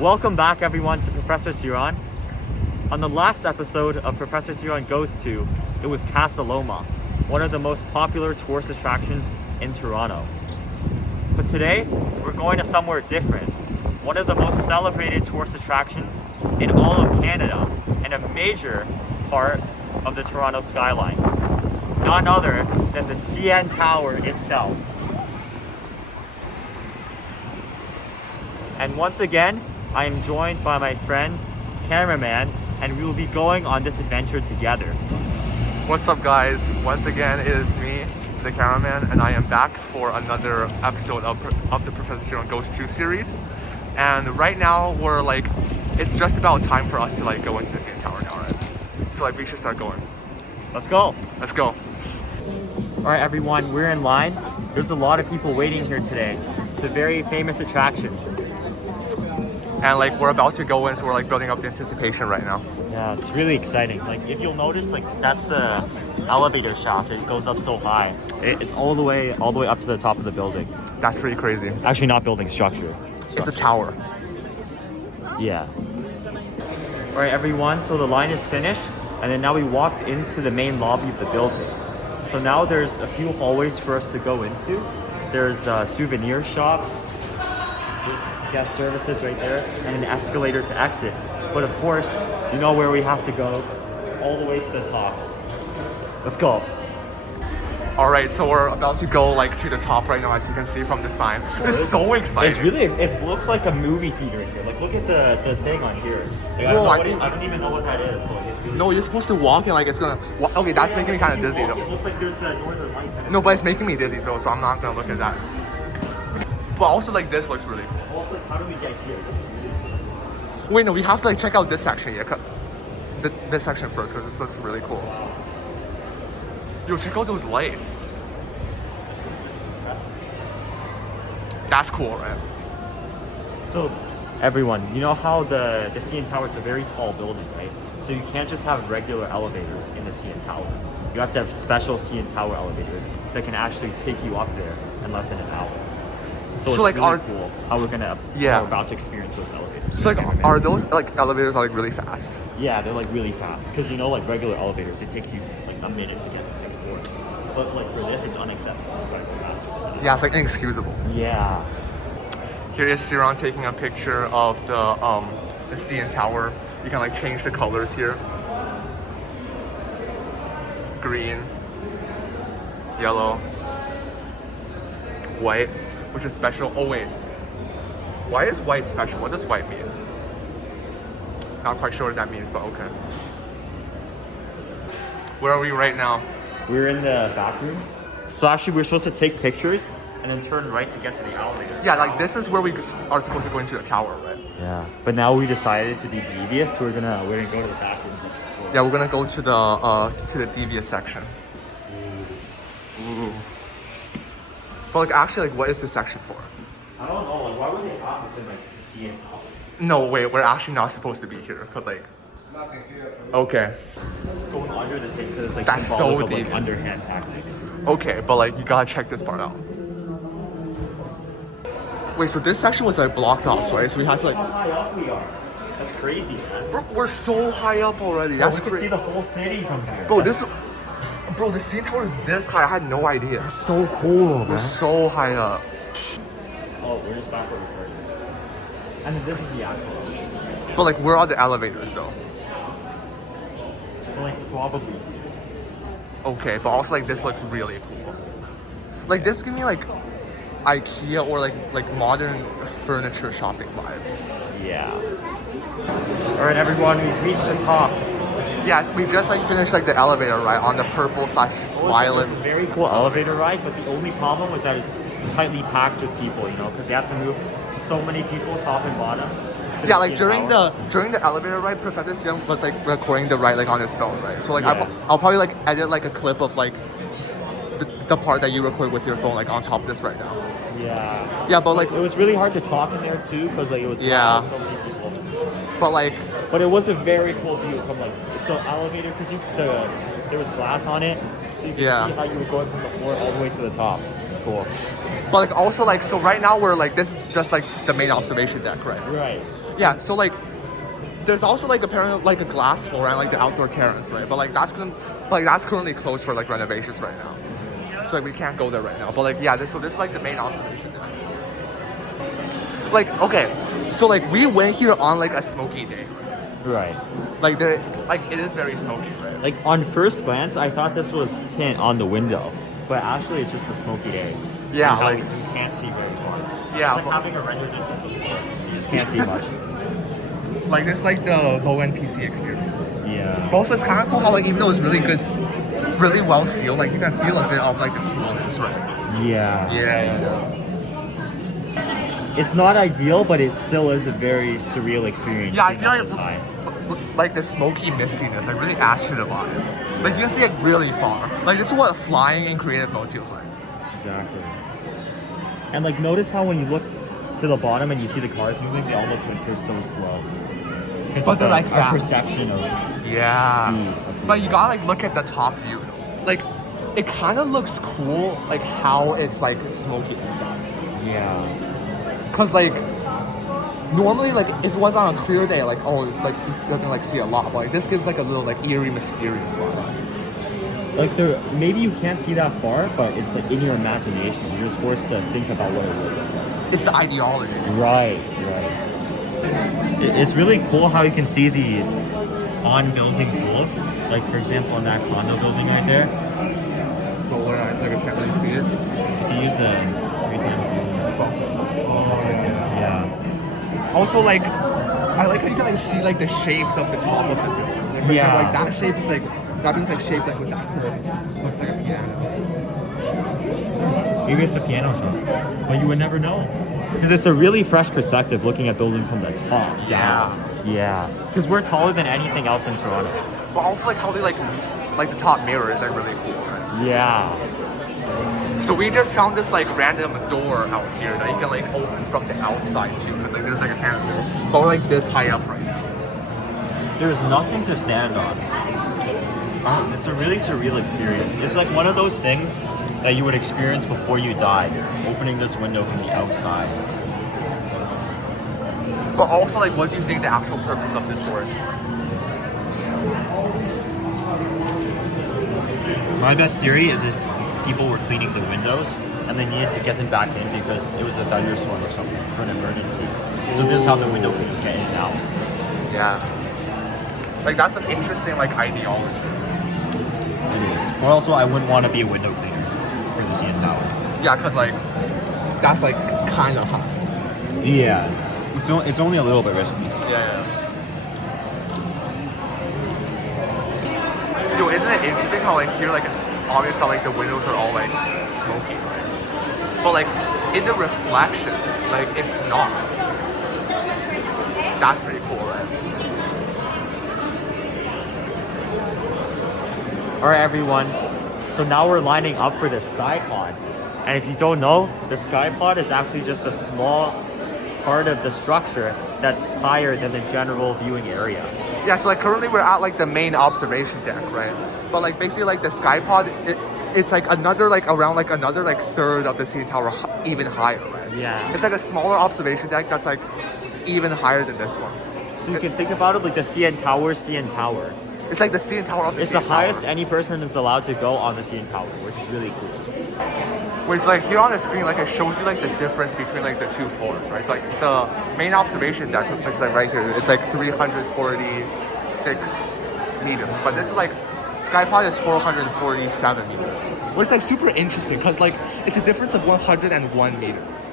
Welcome back everyone to Professor Siron. On the last episode of Professor Siron Goes To, it was Casa Loma, one of the most popular tourist attractions in Toronto. But today, we're going to somewhere different. One of the most celebrated tourist attractions in all of Canada and a major part of the Toronto skyline. None other than the CN Tower itself. And once again, I am joined by my friend, cameraman, and we will be going on this adventure together. What's up guys? Once again, it is me, the cameraman, and I am back for another episode of the Professor Siron Goes To series. And right now, it's just about time for us to go into the CN Tower now, right? So we should start going. Let's go. Let's go. All right, everyone, we're in line. There's a lot of people waiting here today. It's a very famous attraction. And we're about to go in, so we're building up the anticipation right now. Yeah, it's really exciting. If you'll notice, that's the elevator shaft. It goes up so high. It's all the way up to the top of the building. That's pretty crazy. Actually, not building, structure. It's a tower. Yeah. All right, everyone. So the line is finished, and then now we walked into the main lobby of the building. So now there's a few hallways for us to go into. There's a souvenir shop. There's guest services right there, and an escalator to exit. But of course, you know where we have to go, all the way to the top. Let's go. All right, so we're about to go to the top right now, as you can see from the sign. It's so exciting. It looks like a movie theater in here. Look at the thing on here. I don't even know what that is. No, you're supposed to walk and it's gonna. Okay, that's making me kind of dizzy though. It looks like there's the Northern Lights. No, but it's making me dizzy though, so I'm not gonna look at that. But also this looks really cool. Also, how do we get here? Wait, no, we have to check out this section here. This section first, because this looks really cool. Wow. Yo, check out those lights. That's cool, right? So, everyone, you know how the CN Tower is a very tall building, right? So you can't just have regular elevators in the CN Tower. You have to have special CN Tower elevators that can actually take you up there in less than an hour. So it's really cool how we're about to experience those elevators. So are those elevators really fast? Yeah, they're really fast. Because regular elevators, they take you a minute to get to 6 floors. But for this, it's unacceptable. Faster. Yeah, it's inexcusable. Yeah. Here is Siron taking a picture of the CN Tower. You can change the colors here. Green, yellow, white, which is special. Oh wait, why is white special? What does white mean? Not quite sure what that means, but okay. Where are we right now? We're in the back rooms. So actually, we're supposed to take pictures and then turn right to get to the elevator. Yeah, this is where we are supposed to go into the tower, right? Yeah, but now we decided to be devious. We're gonna go to the back rooms and explore. Yeah, we're gonna go to the devious section. Ooh. But actually, what is this section for? I don't know. Why would they have this in the CN Tower? No, wait, we're actually not supposed to be here, because nothing here. Okay. Going under the thing, because it's That's so symbolic deep. of underhand tactics. Okay, but you gotta check this part out. Wait, so this section was blocked off, right? So we had to How high up we are. That's crazy, man. Bro, we're so high up already. That's we can see crazy. the whole city from here. Bro, the CN Tower is this high. I had no idea. So cool, man. We're so high up. Oh, we're just back where we started. And then this is the actual. But where are the elevators though? Probably. Okay, but also this looks really cool. This give me IKEA or modern furniture shopping vibes. Yeah. All right, everyone, we've reached the top. Yes, we just finished the elevator ride on the purple/violet. It's a very cool elevator ride, but the only problem was that it's tightly packed with people, because they have to move so many people top and bottom. Yeah, during the elevator ride, Professor Siron was recording the ride on his phone, right? So yeah. I'll probably edit a clip of the part that you record with your phone on top of this right now. Yeah. Yeah, but it was really hard to talk in there too, because it was so many people. But it was a very cool view from the elevator, because there was glass on it, so you could see how you were going from the floor all the way to the top. It's cool. But like also like so right now we're like this is just like the main observation deck, right? Right. Yeah. So like there's also like apparently like a glass floor and like the outdoor terrace, right? But like that's currently closed for like renovations right now. So like we can't go there right now. But like yeah, so this is like the main observation deck. Like okay, so like we went here on like a smoky day. Right. Like it is very smoky, right? Like on first glance, I thought this was tint on the window, but actually it's just a smoky day. Yeah, And how like you can't see very far. yeah, It's like having a render distance of 4. You just can't see much. like it's like the low end PC experience. Yeah. But also it's kind of cool how like even though it's really good, really well sealed, like you can feel a bit of like the coolness, right? Yeah. Yeah. It's not ideal, but it still is a very surreal experience. Yeah, I being feel up this high. like the smoky mistiness like really adds to the vibe. Like you can see it really far. Like this is what flying in creative mode feels like. Exactly. And like notice how when you look to the bottom and you see the cars moving, they all look like they're so slow. But they're like our fast. perception of Yeah. speed. But you gotta like look at the top view. Like it kind of looks cool like how it's like smoky. Yeah. Cause like normally like if it was on a clear day like oh like you're gonna like see a lot, but like this gives like a little like eerie mysterious vibe. Like there, maybe you can't see that far, but it's like in your imagination. You're just forced to think about what it would look like. It's the ideology. Right. It's really cool how you can see the on-building goals. Like for example, in that condo building right there. But where I can't really see it. If you use the 3 times zoom. Yeah. Also, like, I like how you can like see like the shapes of the top of the building. Like, for Yeah. example, like that shape is like that means like shaped like with that curve. Looks like a piano. Maybe it's a piano shop, but you would never know. Because it's a really fresh perspective looking at buildings from the top down. Yeah. Because we're taller than anything else in Toronto. But also like how they like the top mirror is like really cool, right? Yeah. So we just found this like random door out here that you can like open from the outside too. Because like there's like a handle, but we're like this high up right now. There's nothing to stand on. It's a really surreal experience. It's like one of those things that you would experience before you die, opening this window from the outside. But also like what do you think the actual purpose of this door is? My best theory is if people were cleaning the windows and they needed to get them back in because it was a thunderstorm or something for an emergency. So this is how the window cleaners get in and out. Yeah. Like that's an interesting like ideology. It is. Or also I wouldn't want to be a window cleaner for the CN Tower. Yeah, because like that's like kind of high. Yeah. It's only a little bit risky. Yeah. Yo, isn't it interesting how like here like it's obvious how like the windows are all like smoky, right? But like in the reflection, like it's not. That's pretty cool, right? Alright everyone, so now we're lining up for the SkyPod. And if you don't know, the SkyPod is actually just a small part of the structure that's higher than the general viewing area. Yeah, so like currently we're at like the main observation deck, right? But like basically like the SkyPod, it's like another like around like another like third of the CN Tower even higher, right? Yeah. It's like a smaller observation deck that's like even higher than this one. So you can think about it like the CN Tower. It's like the CN Tower of the It's CN the Tower. highest any person is allowed to go on the CN Tower, which is really cool. Wait, so like here on the screen, like it shows you like the difference between like the two floors, right? So like the main observation deck, it's like right here, it's like 346 meters, but this is like SkyPod is 447 meters, which is like super interesting because like it's a difference of 101 meters.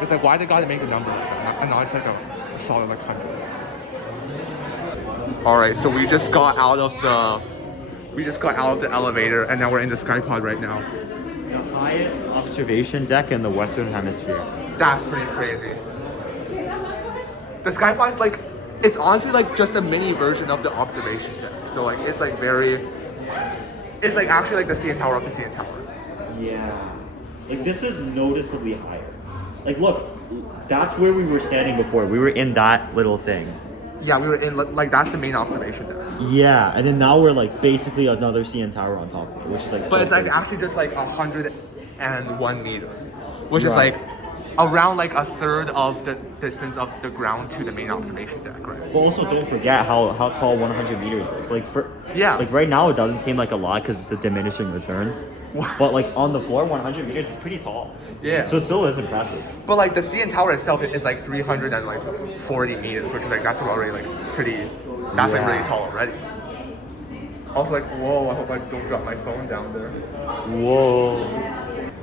It's like why they gotta make the number like that, and not just like a solid like 100. All right, so we just got out of the elevator, and now we're in the SkyPod right now. The highest observation deck in the Western Hemisphere. That's pretty crazy. The SkyPod is like, it's honestly like just a mini version of the observation deck. So like, it's like it's like actually like the CN Tower of the CN Tower. Yeah. Like this is noticeably higher. Like look, that's where we were standing before. We were in that little thing. Yeah, we were in, like that's the main observation deck. Yeah, and then now we're like basically another CN Tower on top of it, which is like But so it's like crazy. actually just like 101 meter. which is Right. like around like a third of the distance of the ground to the main observation deck, right? But also don't forget how tall 100 meters is. Like Yeah. like right now it doesn't seem like a lot because it's the diminishing returns. But like on the floor, 100 meters is pretty tall. Yeah. So it still is impressive. But like the CN Tower itself is like 340 meters, which is like that's already like pretty. That's like Yeah. really tall already. Also like, whoa! I hope I don't drop my phone down there. Whoa.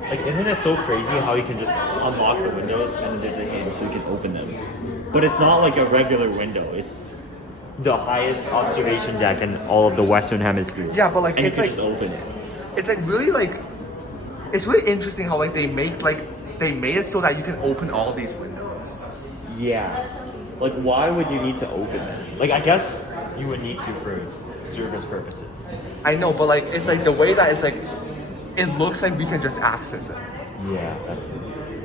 Like, isn't it so crazy how you can just unlock the windows and then there's a hinge so you can open them? But it's not like a regular window. It's the highest observation deck in all of the Western Hemisphere. Yeah, but like and it's you like can just open it. it's like really like it's really interesting how like they made it so that you can open all these windows. Yeah. Like, why would you need to open them? Like, I guess you would need to for service purposes. I know, but like it's like the way that it's like it looks like we can just access it. Yeah, that's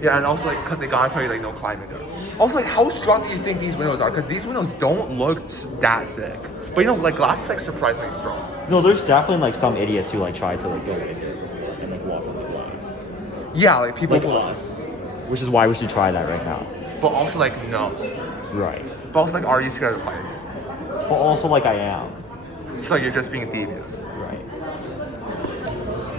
Yeah, and also like because they gotta tell you like no climate there. Also like how strong do you think these windows are? Because these windows don't look that thick. But you know, like glass is like surprisingly strong. No, there's definitely like some idiots who like try to like go in there before and like walk on the glass. Yeah, like people. Like us. Which is why we should try that right now. But also like no. Right. But also like, are you scared of heights? But also like I am. So you're just being devious. Right.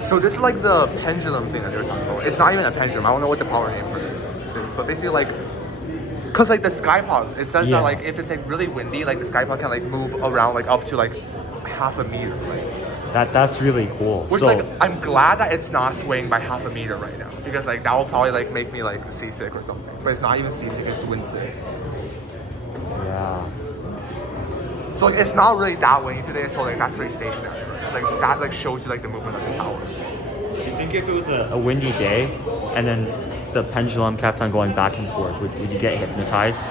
So this is like the pendulum thing that they were talking about. It's not even a pendulum. I don't know what the power name for this is, but basically like, cause like the SkyPod, it says Yeah. that like if it's like really windy, like the SkyPod can like move around like up to like half a meter, right? That's really cool. Which so, like I'm glad that it's not swaying by half a meter right now because like that will probably like make me like seasick or something. But it's not even seasick, it's windsick. yeah. So like it's not really that windy today, so like that's pretty stationary. Right? Like that like shows you like the movement of the tower. You think if it was a windy day and then the pendulum kept on going back and forth, would you get hypnotized?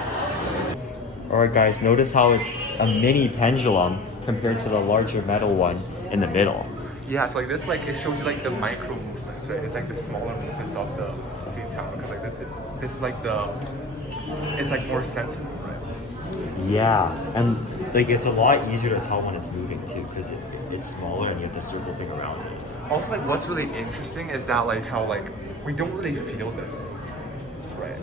Alright guys, notice how it's a mini pendulum compared to the larger metal one in the middle. Yeah, so like this like it shows you like the micro movements, right? It's like the smaller movements of the CN Tower because like this is like it's like more sensitive, right? Yeah, and like it's a lot easier to tell when it's moving too because it's smaller and you have the circle thing around it. Also like what's really interesting is that like how like we don't really feel this move, right?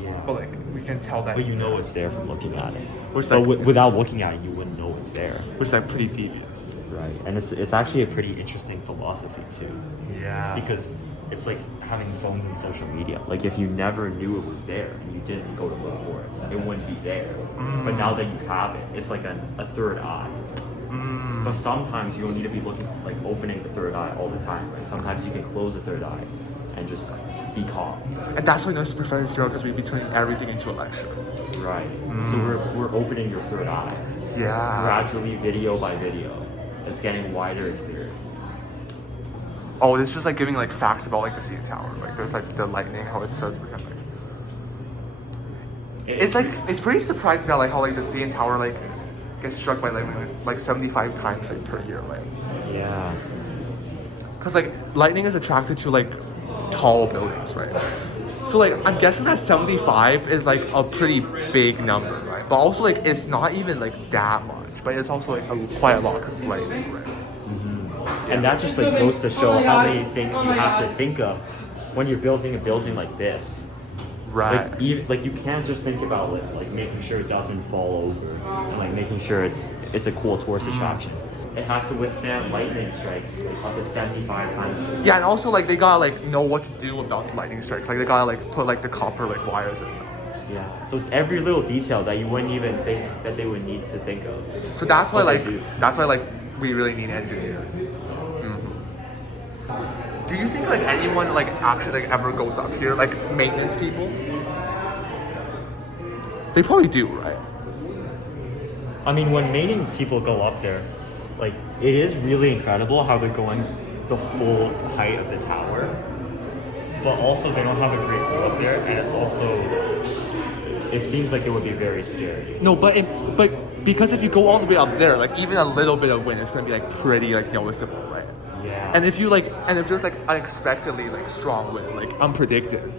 Yeah. But like we can tell that. But you know it's there from looking at it. Which, But like, without looking at it, you wouldn't know it's there. which is like pretty devious. Right, and it's actually a pretty interesting philosophy too. Yeah. Because it's like having phones and social media. Like if you never knew it was there and you didn't go to look for it, it wouldn't be there. But now that you have it, it's like a third eye. But sometimes you don't need to be looking like opening the third eye all the time, right? Sometimes you can close the third eye and just be calm. And that's why this Professor Siron because we be turning everything into a lecture. Right. So we're opening your third eye. Yeah. Gradually, video by video. It's getting wider and clearer. Oh, this is just like giving like facts about like the CN Tower. Like there's like the lightning, how it says like. It's like it's pretty surprising that like how like the CN Tower like gets struck by lightning like 75 times like per year, right? Yeah. Because like lightning is attracted to like tall buildings, right? So like I'm guessing that 75 is like a pretty big number, right? But also like it's not even like that much, but it's also like quite a lot because it's lightning, right? And that just like goes to show how many things you have to think of when you're building a building like this. Right. Like you can't just think about it, like making sure it doesn't fall over, and like making sure it's a cool tourist attraction. It has to withstand lightning strikes like, up to 75 times. Yeah, and also like they gotta like know what to do about the lightning strikes. Like they gotta like put like the copper like wires and stuff. Yeah. So it's every little detail that you wouldn't even think that they would need to think of. So that's why What they like do. that's why like we really need engineers. Do you think like anyone like actually like ever goes up here, like maintenance people? They probably do, right? I mean, when maintenance people go up there, like it is really incredible how they're going the full height of the tower, but also they don't have a great view up there, and it's also it seems like it would be very scary. No, but because if you go all the way up there, like even a little bit of wind is gonna be like pretty like noticeable, right? Yeah. And if there's like unexpectedly like strong wind, like unpredicted,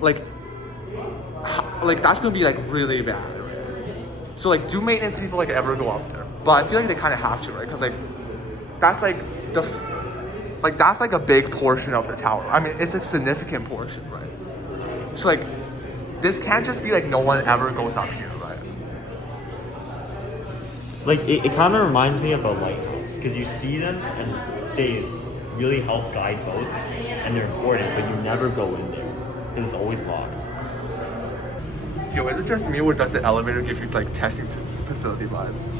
like that's gonna be like really bad, right? So like, do maintenance people like ever go up there? But I feel like they kind of have to, right? Because like that's like that's like a big portion of the tower. I mean, it's a significant portion, right? So like, this can't just be like no one ever goes up here, right? Like it kind of reminds me of a lighthouse because you see them and they really help guide boats and they're important, but you never go in there because it's always locked. Yo, is it just me or does the elevator give you like testing facility vibes?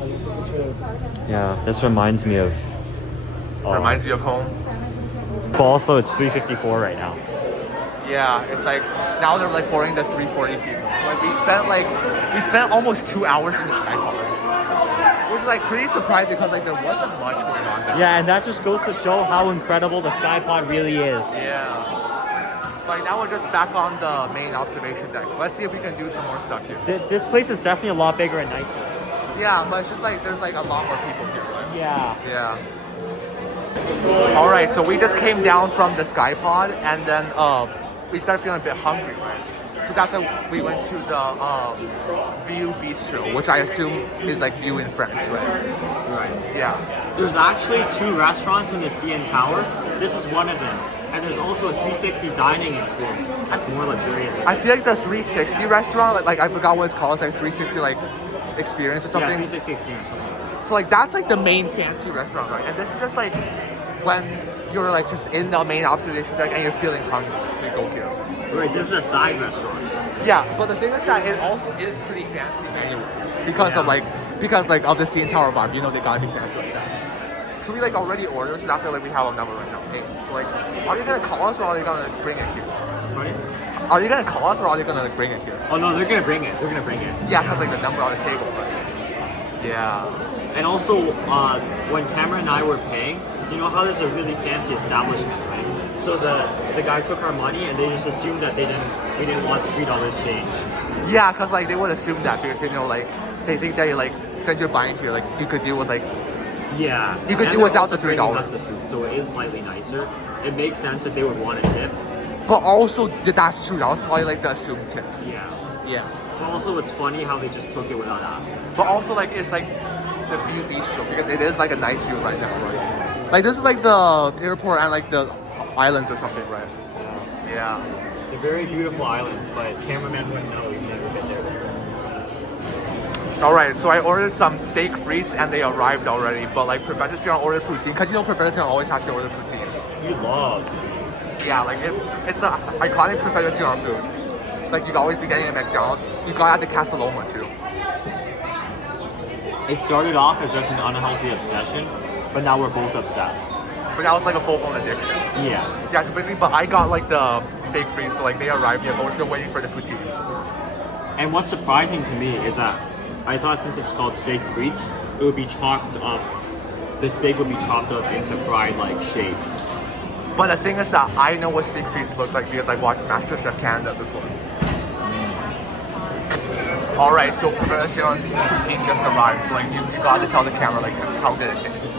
Yeah, this reminds me of. Reminds me of home. But also, it's 3:54 right now. Yeah, it's like now they're like boarding the 340 people. Like we spent almost 2 hours in the SkyPod, which is like pretty surprising because like there wasn't much going on there. Yeah, and that just goes to show how incredible the SkyPod really is. Yeah. Like now we're just back on the main observation deck. Let's see if we can do some more stuff here. This place is definitely a lot bigger and nicer. Yeah, but it's just like there's like a lot more people here, right? Yeah. Yeah. All right, so we just came down from the SkyPod and then we started feeling a bit hungry, right? So that's why we went to the View Bistro, which I assume is like view in French, right? Right. Yeah. There's actually 2 restaurants in the CN Tower. This is one of them. And there's also a 360 dining experience. That's more luxurious. I feel like the 360 restaurant, like I forgot what it's called. It's like 360 like experience or something. Yeah, 360 experience. Something like that. So like that's like the main fancy restaurant, right? And this is just like when you're like just in the main observation deck and you're feeling hungry, so you go here. Right, this is a side restaurant. Yeah, but the thing is that it also is pretty fancy menu because of like of the CN Tower vibe. You know, they gotta be fancy like that. So we like already ordered, so that's why like we have a number right now. Hey, so like, are they gonna call us or are they gonna bring it here? Right? Are they gonna call us or are they gonna like bring it here? Oh no, they're gonna bring it. They're gonna bring it. Yeah, cause like the number on the table, right? Yeah. And also, when Cameron and I were paying, you know how there's a really fancy establishment, right? So the guy took our money and they just assumed that we didn't want $3 change. Yeah, cause like they would assume that because you know like they think that like since you're buying here, like you could deal with like. Yeah. You could and do without also the bringing $3. us the food, so it is slightly nicer. It makes sense that they would want a tip. But also that's true. That was probably like the assumed tip. Yeah. Yeah. But also, it's funny how they just took it without asking. But also like it's like the View Bistro because it is like a nice view right now, right? Like this is like the airport and like the islands or something, right? Yeah. They're very beautiful islands, but cameraman wouldn't know. We've never been there before. All right, so I ordered some steak frites and they arrived already. But like Professor Siron ordered poutine because you know Professor Siron always has to order poutine. You love. Yeah, like it's the iconic Professor Siron food. Like you always be getting it at McDonald's. You got it at the Casa Loma too. It started off as just an unhealthy obsession, but now we're both obsessed. But that was like a full-blown addiction. Yeah. Yeah, so basically, but I got like the steak frites, so like they arrived yet, but we're still waiting for the poutine. And what's surprising to me is that I thought since it's called steak frites, it would be chopped up. The steak would be chopped up into fried like shapes. But the thing is that I know what steak frites look like because I watched MasterChef Canada before. All right, so Professor Siron's poutine just arrived, so like you got to tell the camera like how good it tastes.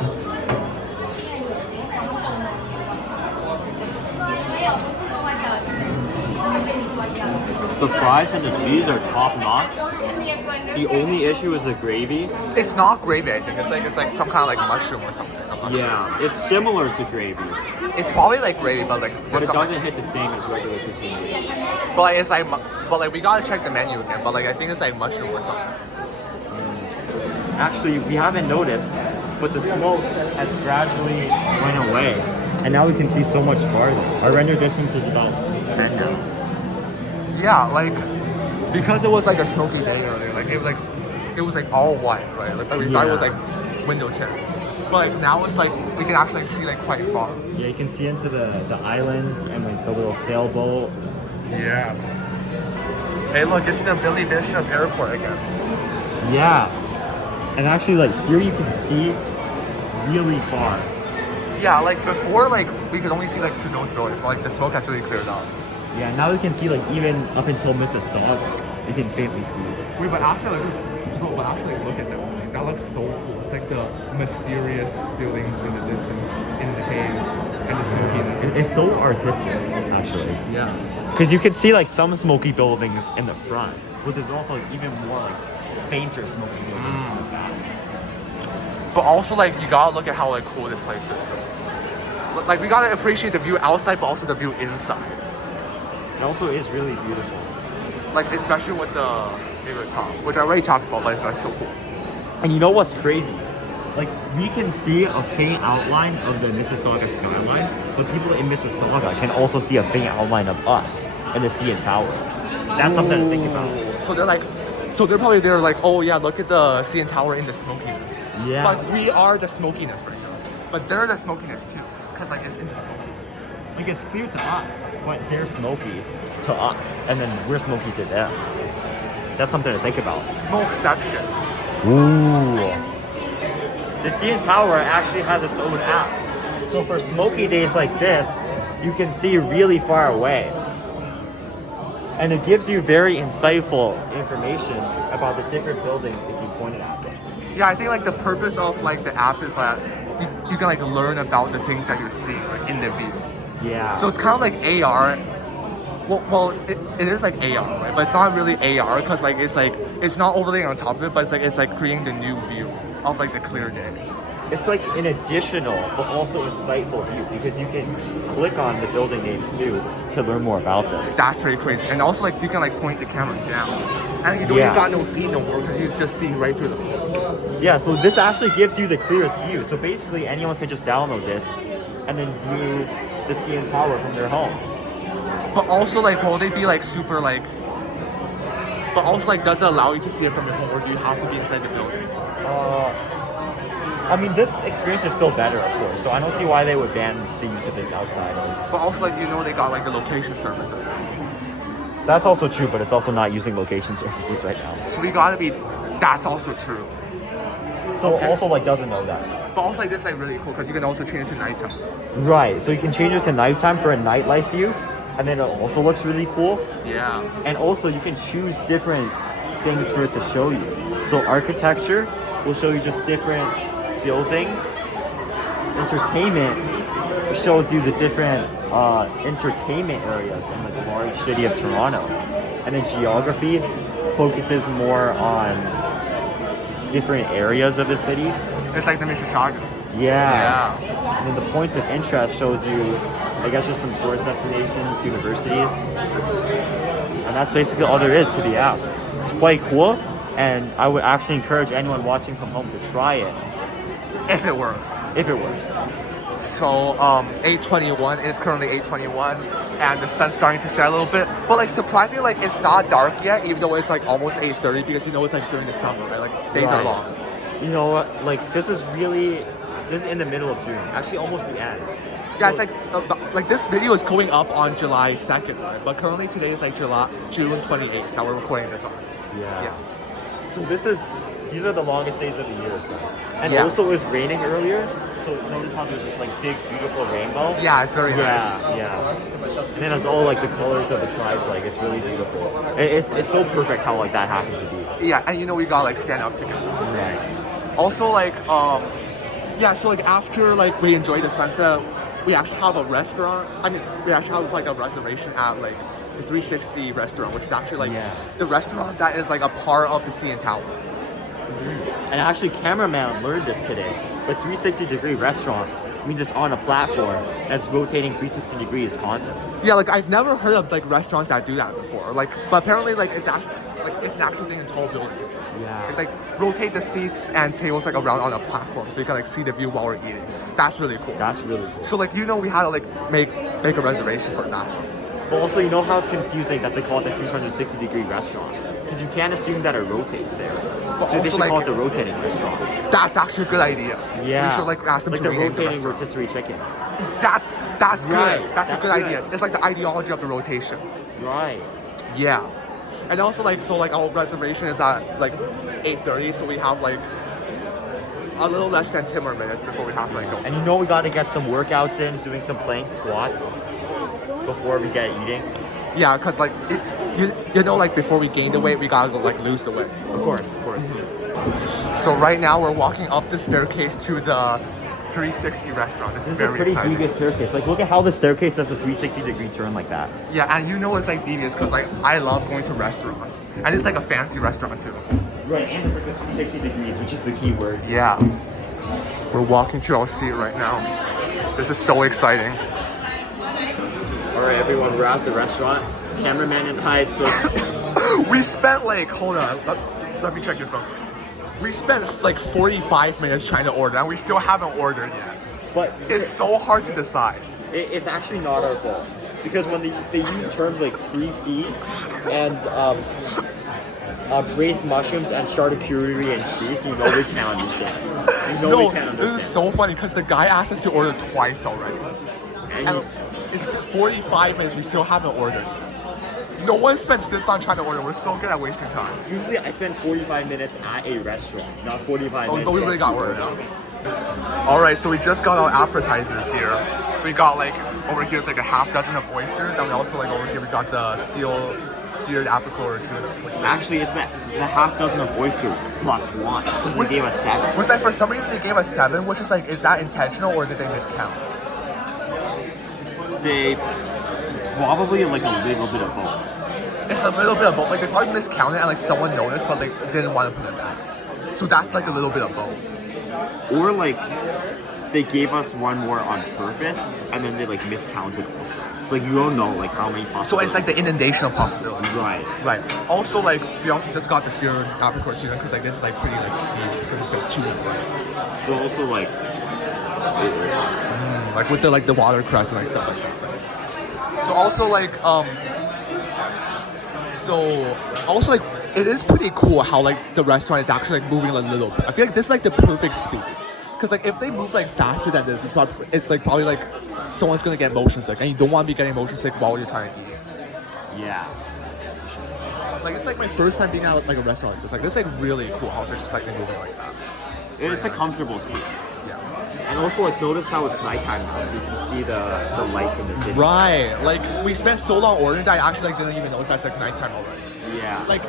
The fries and the cheese are top notch. The only issue is the gravy. It's not gravy, I think. It's like some kind of like mushroom or something. I'm not Yeah, it's similar to gravy, sure. It's probably like gravy, but like but it some, doesn't hit the same as regular poutine. But like, it's like, but like we gotta check the menu again. But like I think it's like mushroom or something. Actually, we haven't noticed, but the smoke has gradually went away, and now we can see so much farther. Our render distance is about 10 now. Yeah, like because it was like a smoky day earlier, like it was like all white, right? Like we thought it was like window tint. But like now it's like we can actually see like quite far. Yeah, you can see into the islands and like the little sailboat. Yeah. Hey, look, it's the Billy Bishop Airport again. Yeah, and actually like here you can see really far. Yeah, like before, like we could only see like two nose buildings, but like the smoke actually cleared out. Yeah, now we can see like even up until Mississauga, you can faintly see. Wait, but actually, look at that. Like, that looks so cool. It's like the mysterious buildings in the distance, in the haze, and the smokiness. It's so artistic, actually. Yeah. Because you can see like some smoky buildings in the front, but there's also like, even more like fainter smoky buildings like that. But also, like, you gotta look at how like cool this place is, though. Like, we gotta appreciate the view outside, but also the view inside. It also is really beautiful. Like especially with the mirror top, which I already talked about, but it's just so cool. And you know what's crazy? Like, we can see a faint outline of the Mississauga skyline, but people in Mississauga can also see a faint outline of us in the CN Tower. That's something to think about. So they're like, so they're probably there like, oh yeah, look at the CN Tower in the smokiness. Yeah. But we are the smokiness right now. But they're the smokiness too, because like it's in the smokiness. Like, it's clear to us, but they're smoky to us, and then we're smoky to them. That's something to think about. Smokeception. Ooh. The CN Tower actually has its own app. So for smoky days like this, you can see really far away. And it gives you very insightful information about the different buildings if you pointed at them. Yeah, I think like the purpose of like the app is that you can like learn about the things that you're seeing like in the view. Yeah. So it's kind of like AR. Well, it is like AR, right? But it's not really AR because like it's not overlaying on top of it, but it's like creating the new view of like the clear day. It's like an additional but also insightful view because you can click on the building names too to learn more about them. That's pretty crazy. And also like you can like point the camera down. And you don't Yeah. even got no feet no more because you just see right through the floor. Yeah, so this actually gives you the clearest view. So basically anyone can just download this and then view the CN Tower from their home. But also like will they be like super like, but also like does it allow you to see it from your home or do you have to be inside the building? I mean, this experience is still better, of course. So I don't see why they would ban the use of this outside. But also like they got like the location services. That's also true, but it's also not using location services right now. So we gotta be, that's also true. So Okay. also like doesn't know that. But also like this is like really cool because you can also change it to nighttime. Right. So you can change it to nighttime for a nightlife view, and then it also looks really cool. Yeah. And also you can choose different things for it to show you. So architecture will show you just different buildings. Entertainment shows you the different entertainment areas in like the large city of Toronto. And then geography focuses more on different areas of the city. It's like the Mississauga. Yeah. And then the points of interest shows you, I guess, just some tourist destinations, universities. And that's basically all there is to the app. It's quite cool, and I would actually encourage anyone watching from home to try it. If it works. If it works. So 8:21, it's currently 8:21 and the sun's starting to set a little bit. But like surprisingly, like it's not dark yet, even though it's like almost 8:30 because it's like during the summer, right? Like days are Right. long. You know what? Like, this is in the middle of June. Actually, almost the end. Yeah, So- it's like this video is going up on July 2nd, right? But currently today is like June 28th that we're recording this on. Yeah. Yeah. So these are the longest days of the year, so. And Yeah. also it was raining earlier, so notice how there's this like big, beautiful rainbow. Yeah, it's very nice. Yeah. And then it's all like the colors of the sides, like it's really beautiful. It's so perfect how like that happened to be. Yeah, and we gotta like stand up together. Right. Also like yeah, so like after like we enjoy the sunset, we actually have a restaurant. I mean, we actually have like a reservation at like the 360 restaurant, which is actually like Yeah. the restaurant that is like a part of the CN Tower. And actually, cameraman learned this today. The 360-degree restaurant means it's on a platform that's rotating 360 degrees constantly. Yeah, like I've never heard of like restaurants that do that before. Like, but apparently like it's actually like it's an actual thing in tall buildings. Yeah. Like rotate the seats and tables like around on a platform so you can like see the view while we're eating. That's really cool. That's really cool. So like we had to like make a reservation for that. But also, you know how it's confusing that they call it the 360-degree restaurant? Because you can't assume that it rotates there. So they also, should like- call it the rotating restaurant. That's actually a good idea. Yeah. So we should like ask them like to the rename the rotating restaurant. rotisserie chicken. That's good. Right. That's a That's good good. idea. It's like the ideology of the rotation. Right. Yeah. And also like our reservation is at like 8:30, so we have like a little less than 10 more minutes before we have to like go. And you know we got to get some workouts in, doing some plank squats before we get eating. Yeah, cause like like before we gain the weight, we gotta go like lose the weight. Of course, of course. So right now we're walking up the staircase to the 360 restaurant. This This is is a very pretty exciting. devious staircase. Like, look at how the staircase does a 360-degree turn like that. Yeah, and it's like devious because like I love going to restaurants, and it's like a fancy restaurant too. Right, and it's like a 360 degrees, which is the key word. Yeah. We're walking to our seat right now. This is so exciting. All right, everyone, we're at the restaurant. cameraman and I took. We spent like, hold on, let me check your phone. We spent like 45 minutes trying to order, and we still haven't ordered yet. But It's so hard to decide. it's actually not our fault. Because when they use terms like free feed and braised mushrooms and charcuterie and cheese, you know we can't understand. No, we can't this is understand. so funny because the guy asked us to order twice already. And And he's- it's been 45 minutes, we still haven't ordered. No one spends this time trying to order. We're so good at wasting time. usually I spend 45 minutes at a restaurant, not 45 Oh, minutes. but we really just got to ordered order. now. Alright, so we just got our appetizers here. So we got like, over here is like a half dozen of oysters, and we also like over here we got the seared apricot or tuna, which is Actually, it's a half dozen of oysters plus one. Which- They gave us 7. which like for some reason they gave us 7, which is like, is that intentional or did they miscount? They probably like a little bit of both. It's a little bit of both. Like they probably miscounted and like someone noticed, but like didn't want to put it back. So that's like a little bit of both. Or like they gave us one more on purpose and then they like miscounted also. So like you don't know like how many possibilities. So it's like the inundation of possibility. Right. Right. Also, like we also just got the Siron apricot tuna because like this is like pretty like devious because it's like 2 in 1. But also like Like with the watercress and like stuff like that. So also like like it is pretty cool how like the restaurant is actually like moving a little bit. I feel like this is like the perfect speed. Cause like if they move like faster than this, it's like probably like someone's gonna get motion sick, and you don't want to be getting motion sick while you're trying to eat. yeah. Like it's like my first time being at like a restaurant like this. Like this is like really cool how it's just like moving like that. It's a nice. comfortable speed. Yeah. And also like notice how it's nighttime now, so you can see the lights in the city. Right. Like we spent so long ordering that I actually like didn't even notice that's like nighttime already. Yeah. Like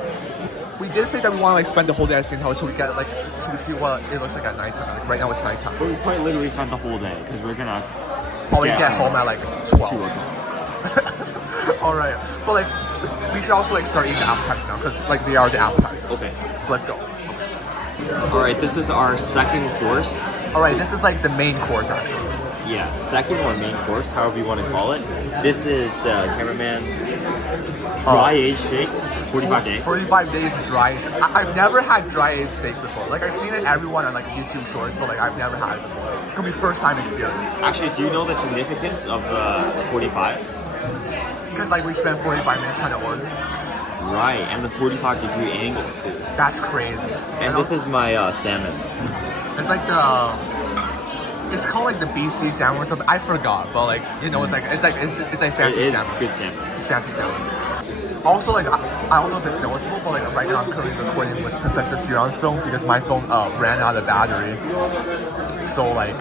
we did say that we want to like spend the whole day at Siron Tower so we get like so we see what it looks like at nighttime. Like right now it's nighttime. But we quite literally spent the whole day because we're gonna Probably Yeah. get home at like 2 12. o'clock. All right. But like we should also like start eating the appetizers now because like they are the appetizers. Okay. So let's go. All right, this is our second course. All right. This is like the main course actually. Yeah, second or main course, however you want to call it. This is the cameraman's dry aged steak, 45 days. 45 days dry. I've never had dry aged steak before. Like I've seen it everyone on like YouTube shorts, but like I've never had it before. It's gonna be first time experience. Actually, do you know the significance of the 45? Because like we spent 45 minutes trying to order. Right, and the 45-degree angle too. That's crazy. And this is my salmon. It's like it's called like the BC salmon or something. I forgot, but like you know, it's like fancy It is salmon. good salmon. It's fancy salmon. Also, like I don't know if it's noticeable, but like right now I'm currently recording with Professor Siron's phone because my phone ran out of battery. So like,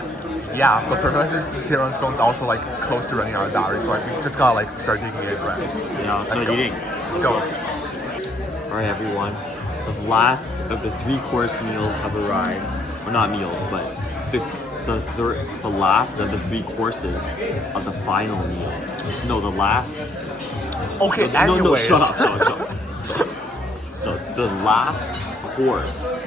yeah, but Professor Siron's phone is also like close to running out of battery. So like we just gotta like start digging it right. Yeah, Let's start go. eating. Let's go. All right, everyone. The last of the 3-course meals have arrived. Well, not meals, but the last of the 3 courses of the final meal. No, the last. Okay, No, anyways. shut up. No, the last course,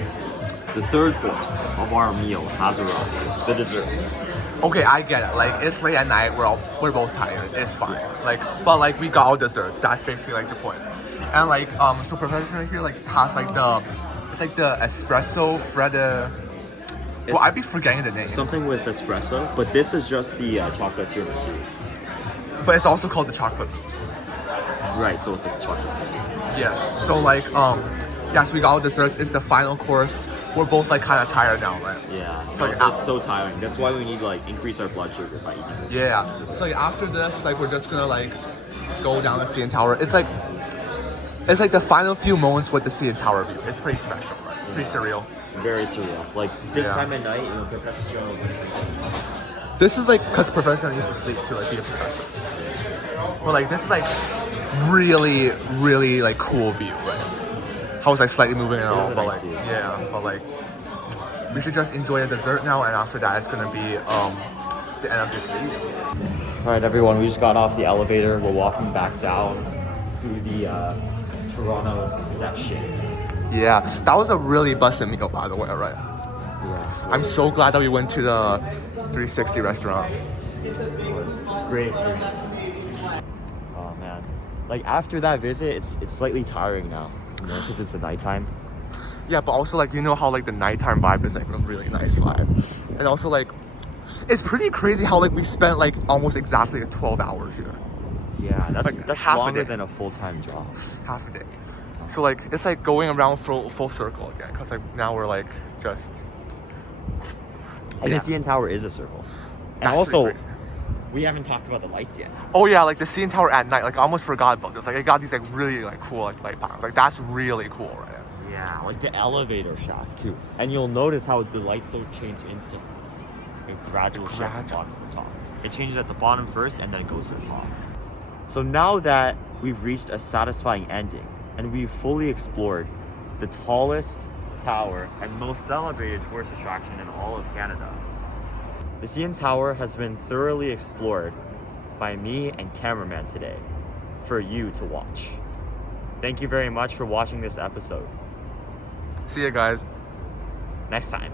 the 3rd course of our meal has arrived. The desserts. Okay, I get it. Like it's late at night. We're both tired. It's fine. Like, but like we got all desserts. That's basically like the point. And like so Professor here like has like it's like the espresso Fredda. Well, I'd be forgetting the name. Something with espresso, but this is just the chocolate tiramisu. But it's also called the chocolate mousse. Right, so it's like a chocolate mousse. Yes. So like yes, we got all desserts. It's the final course. We're both like kind of tired now, right? Yeah, like it's so tiring. That's why we need to like increase our blood sugar by eating this. Yeah. So like after this, like we're just gonna like go down the CN Tower. It's like the final few moments with the CN Tower view. It's pretty special, right? Pretty surreal. It's very surreal. Like this Yeah. time at night, Professor Siron will sleep. This is like because Professor used to sleep to like be a professor. But like this is like really, really like cool view, right? How was I slightly moving and all, a but nice like view. yeah, but like we should just enjoy the dessert now, and after that it's gonna be the end of this video. All right, everyone. We just got off the elevator. We're walking back down through the Toronto section. Yeah, that was a really busted meal, by the way, right? Yeah, I'm so glad that we went to the 360 restaurant. great experience. Oh man, Like after that visit, it's slightly tiring now, you know, because it's the nighttime. Yeah, but also like, you know how like the nighttime vibe is like a really nice vibe. And also like, it's pretty crazy how like we spent like almost exactly like 12 hours here. Yeah, Like, that's half a longer day. than a full-time job. Half a day. So like, it's like going around full circle again. Cause like now we're like just... And Yeah. the CN Tower is a circle. And That's also, pretty crazy. we haven't talked about the lights yet. Oh yeah, like the CN Tower at night, like I almost forgot about this. Like it got these like really like cool like light patterns. Like that's really cool, right? Yeah, like the elevator shaft too. And you'll notice how the lights don't change instantly. It gradually shifts from the bottom to the top. It changes at the bottom first and then it goes to the top. So now that we've reached a satisfying ending and we've fully explored the tallest tower and most celebrated tourist attraction in all of Canada, the CN Tower has been thoroughly explored by me and cameraman today for you to watch. Thank you very much for watching this episode. See ya guys. Next time.